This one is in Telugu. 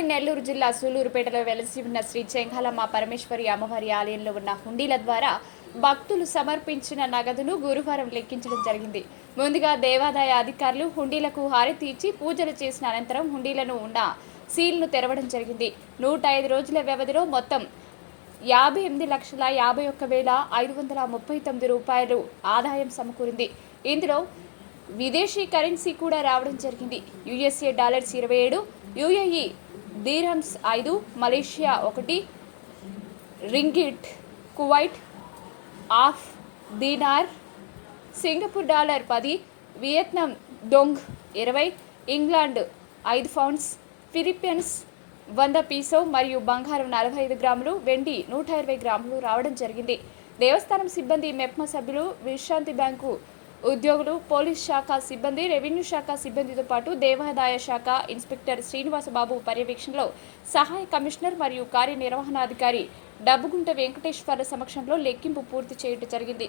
ఉమ్మడి నెల్లూరు జిల్లా సూలూరుపేటలో వెలసి ఉన్న శ్రీ చెంగాలమ్మ పరమేశ్వరి అమ్మవారి ఆలయంలో ఉన్న హుండీల ద్వారా భక్తులు సమర్పించిన నగదును గురువారం లెక్కించడం జరిగింది. ముందుగా దేవాదాయ అధికారులు హుండీలకు హారతి ఇచ్చి పూజలు చేసిన అనంతరం హుండీలను ఉన్న సీల్ను తెరవడం జరిగింది. నూట ఐదు రోజుల వ్యవధిలో మొత్తం యాభై ఎనిమిది లక్షల యాభై ఒక్క వేల ఐదు వందల ముప్పై తొమ్మిది రూపాయలు ఆదాయం సమకూరింది. ఇందులో విదేశీ కరెన్సీ కూడా రావడం జరిగింది. యుఎస్ఏ డాలర్స్ ఇరవై ఏడు యుఏఈ దీరమ్స్ ఐదు మలేషియా ఒకటి ringgit Kuwait of dinar Singapore dollar పది వియత్నాం దొంగ్ ఇరవై ఇంగ్లాండ్ ఐదు పౌండ్స్ ఫిలిప్పీన్స్ వంద పీసో మరియు బంగారం నలభై ఐదు గ్రాములు వెండి నూట ఇరవై గ్రాములు రావడం జరిగింది. దేవస్థానం సిబ్బంది మెప్మా సభ్యులు విశ్రాంతి బ్యాంకు ఉద్యోగులు పోలీస్ శాఖ సిబ్బంది రెవెన్యూ శాఖ సిబ్బందితో పాటు దేవాదాయ శాఖ ఇన్స్పెక్టర్ శ్రీనివాసబాబు పర్యవేక్షణలో సహాయ కమిషనర్ మరియు కార్యనిర్వహణాధికారి డబ్బుగుంట వెంకటేశ్వర్ల సమక్షంలో లెక్కింపు పూర్తి చేయడం జరిగింది